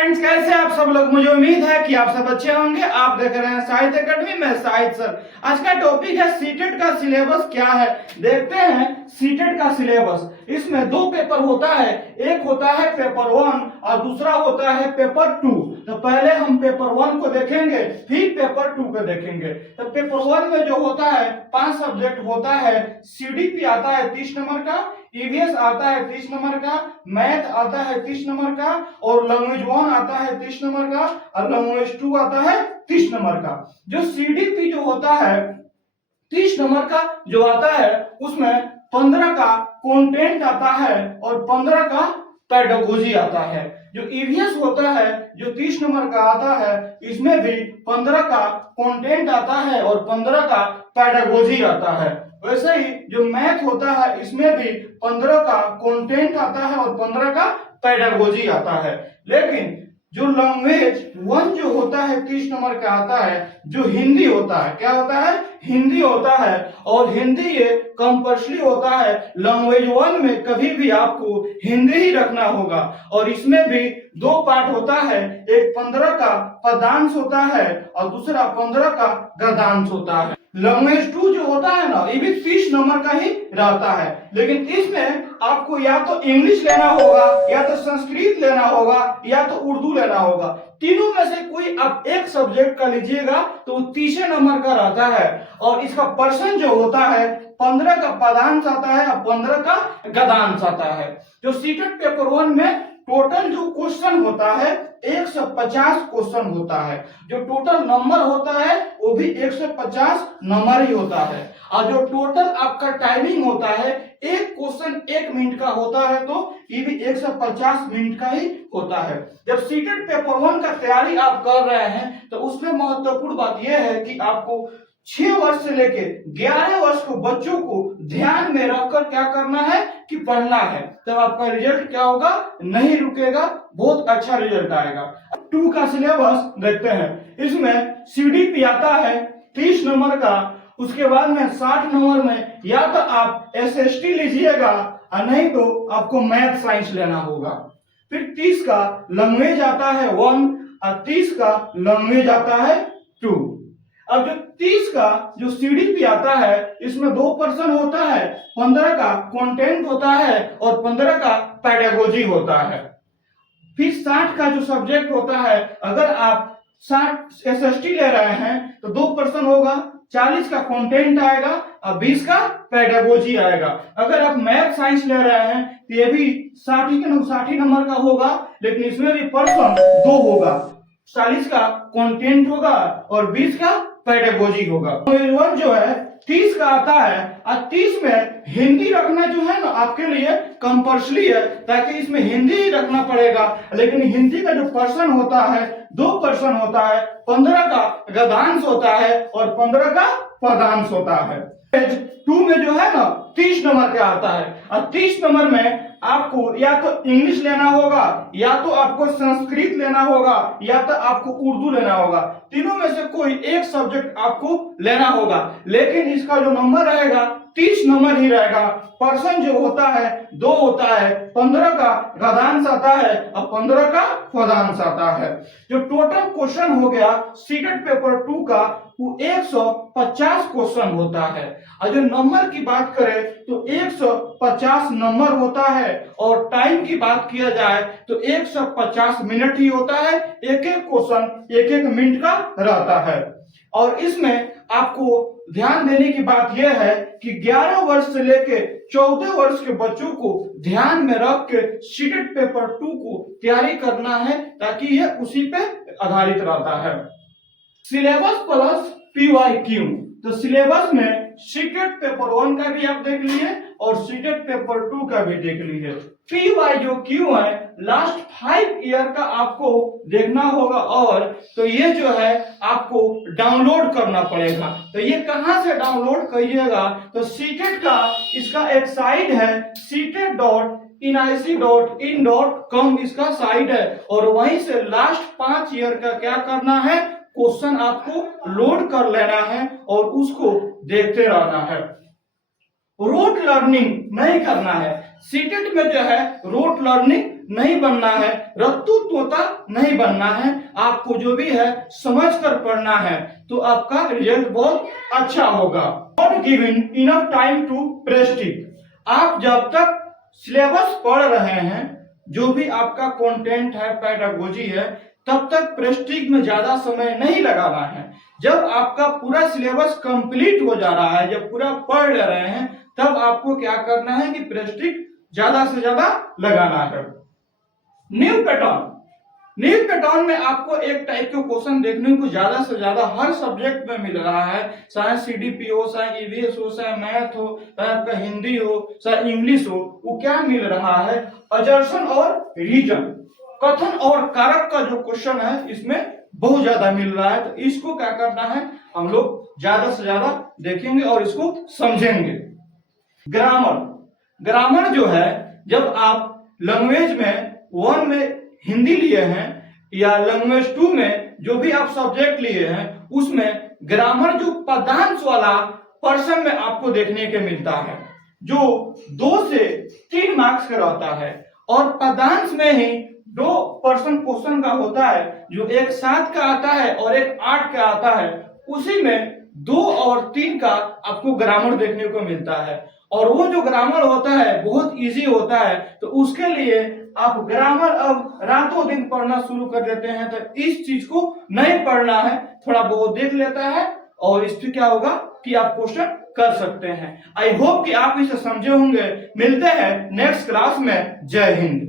Friends, कैसे आप सब लोग। मुझे उम्मीद है कि आप सब अच्छे होंगे। आप देख रहे हैं साहित्य अकेडमी में साहित्य सर। आज का टॉपिक है सीटेट का सिलेबस क्या है। देखते हैं सीटेट का सिलेबस। इसमें दो पेपर होता है, एक होता है पेपर 1 और दूसरा होता है पेपर 2। तो पहले हम पेपर 1 को देखेंगे, फिर पेपर 2 को देखेंगे। तो पेपर 1 में जो होता है 5 सब्जेक्ट होता है। सीडीपी आता है 30 नंबर का, ईवीएस आता है 30 नंबर का, मैथ आता है 30 नंबर का, और लैंग्वेज 1 आता है 30 नंबर का, और लैंग्वेज 2 आता है 30 नंबर का। जो सीडीपी जो होता है 30 नंबर का जो आता है, उसमें 15 का कंटेंट आता है और 15 का पेडागोजी आता है। जो ईवीएस होता है जो 30 नंबर का आता है, इसमें भी 15 का कंटेंट आता है और 15 का पेडागोजी आता है। वैसे ही जो मैथ होता है, इसमें भी 15 का कंटेंट आता है और 15 का पेडागोजी आता है। लेकिन जो लैंग्वेज 1 जो होता है 30 नंबर का आता है, जो हिंदी होता है, क्या होता है, हिंदी होता है। और हिंदी ये कंपल्सरी होता है। लैंग्वेज 1 में कभी भी आपको हिंदी ही रखना होगा। और इसमें भी दो पार्ट होता है, एक 15 का पदांश होता है और दूसरा 15 का गद्यांश होता है। लैंग्वेज 2 जो होता है ना, ये भी 30 नंबर का ही रहता है। लेकिन इसमें आपको या तो इंग्लिश लेना होगा, या तो संस्कृत लेना होगा, या तो उर्दू लेना होगा। तीनों में से कोई आप एक सब्जेक्ट का लीजिएगा तो 30 नंबर का रहता है। और इसका पर्सन जो होता है 15 का पदांश आता है और 15 का गद्यांश आता है। जो सीटेट पेपर 1 में टोटल जो क्वेश्चन होता है 150 क्वेश्चन होता है। जो टोटल नंबर होता है वो भी 150 नंबर ही होता है। और जो टोटल आपका टाइमिंग होता है, एक क्वेश्चन 1 मिनट का होता है, तो ये भी 150 मिनट का ही होता है। जब सीटेट पेपर 1 का तैयारी आप कर रहे हैं तो उसमें महत्वपूर्ण बात यह है कि आपको 6 वर्ष से लेके 11 वर्ष को बच्चों को ध्यान में रखकर क्या करना है कि पढ़ना है। तब आपका रिजल्ट क्या होगा, नहीं रुकेगा, बहुत अच्छा रिजल्ट आएगा। 2 का सिलेबस देखते हैं। इसमें सीडीपी आता है 30 नंबर का, उसके बाद में 60 नंबर में या तो आप एसएसटी लीजिएगा और नहीं तो आपको मैथ साइंस लेना होगा। फिर 30 का लैंग्वेज आता है 1 और 30 का लैंग्वेज आता है 2। अब जो 30 का जो सीडीपी आता है, इसमें 2 पर्सन होता है, 15 का कंटेंट होता है और 15 का पेडागोजी होता है। फिर 60 का जो सब्जेक्ट होता है, अगर आप 60 एसएसटी ले रहे हैं तो 2 पर्सन होगा, 40 का कंटेंट आएगा और 20 का पेडागोजी आएगा। अगर आप मैथ साइंस ले रहे हैं तो ये भी 60 नंबर का होगा, लेकिन इसमें भी पर्सन 2 होगा, 40 का कंटेंट होगा और 20 का पेडागोजी होगा। तो जो है 30 का आता है और 30 में हिंदी रखना जो है ना आपके लिए कंपल्सरी है, ताकि इसमें हिंदी ही रखना पड़ेगा। लेकिन हिंदी का जो पर्सन होता है 2 पर्सन होता है, 15 का गद्यांश होता है और 15 का पदांश होता है। 2 में जो है ना 30 नंबर का आता है और 30 नंबर में आपको या तो इंग्लिश लेना होगा, या तो आपको संस्कृत लेना होगा, या तो आपको उर्दू लेना होगा। तीनों में से कोई एक सब्जेक्ट आपको लेना होगा। लेकिन इसका जो नंबर रहेगा 30 नंबर ही रहेगा। पर्सन जो होता है 2 होता है, 15 का गद्यांश आता है और 15 का पदांश आता है। जो टोटल क्वेश्चन हो गया सीटेट पेपर 2 का, वो 150 क्वेश्चन होता है। और जो नंबर की बात करें तो 150 नंबर होता है। और टाइम की बात किया जाए तो 150 मिनट ही होता है। एक एक क्वेश्चन 1-1 मिनट का रहता है। और इसमें आपको ध्यान देने की बात यह है कि 11 वर्ष से लेके 14 वर्ष के बच्चों को ध्यान में रख के सीटेट पेपर 2 को तैयारी करना है, ताकि यह उसी पे आधारित रहता है। Syllabus plus PYQ. तो सिलेबस में सीटेट पेपर 1 का भी आप देख लिए और सीटेट पेपर 2 का भी देख लीजिए। पीवाई जो क्यू है लास्ट 5 ईयर का आपको देखना होगा। और तो ये जो है आपको डाउनलोड करना पड़ेगा। तो ये कहां से डाउनलोड करिएगा, तो सीटेट का इसका एक साइट है setet.nic.in.com इसका साइट है। और वहीं से लास्ट 5 ईयर का क्या करना है, क्वेश्चन आपको लोड कर लेना है और उसको देखते रहना है। रोट लर्निंग नहीं करना है। सीटेट में जो है रोट लर्निंग नहीं बनना है, रत्तू तोता नहीं बनना है। आपको जो भी है समझ कर पढ़ना है तो आपका रिजल्ट बहुत अच्छा होगा। Not giving enough time to practise. आप जब तक सिलेबस पढ़ रहे हैं, जो भी आपका कंटेंट है, पेडागोजी है, तब तक प्रेस्टिक में ज्यादा समय नहीं लगाना है। जब आपका पूरा सिलेबस कंप्लीट हो जा रहा है, जब पूरा पढ़ ले रहे हैं, तब आपको क्या करना है कि प्रेस्टिक ज्यादा से ज्यादा लगाना है। न्यू पैटर्न, न्यू पैटर्न में आपको एक टाइप के क्वेश्चन देखने को ज्यादा से ज्यादा हर सब्जेक्ट में मिल रहा है, चाहे सीडीपी हो, चाहे ईवीएस हो, चाहे मैथ हो, चाहे आपका हिंदी हो, चाहे इंग्लिश हो। वो क्या मिल रहा है, अजर्शन और रीजन, कथन और कारक का जो क्वेश्चन है इसमें बहुत ज्यादा मिल रहा है। तो इसको क्या करना है, हम लोग ज्यादा से ज्यादा देखेंगे और इसको समझेंगे। ग्रामर, ग्रामर जो है, जब आप लैंग्वेज में 1 में हिंदी लिए हैं या लैंग्वेज 2 में जो भी आप सब्जेक्ट लिए हैं, उसमें ग्रामर जो पदांश वाला पर्सन में आपको देखने के मिलता है, जो 2 से 3 मार्क्स का रहता है। और पदांश में ही 2% क्वेश्चन का होता है, जो एक 7 का आता है और एक 8 का आता है। उसी में 2 और 3 का आपको ग्रामर देखने को मिलता है। और वो जो ग्रामर होता है बहुत इजी होता है, तो उसके लिए आप ग्रामर अब रातों दिन पढ़ना शुरू कर देते हैं। तो इस चीज को नहीं पढ़ना है, थोड़ा बहुत देख लेता है और इस पे क्या होगा कि आप क्वेश्चन कर सकते हैं। आई होप कि आप इसे समझे होंगे। मिलते हैं नेक्स्ट क्लास में। जय हिंद।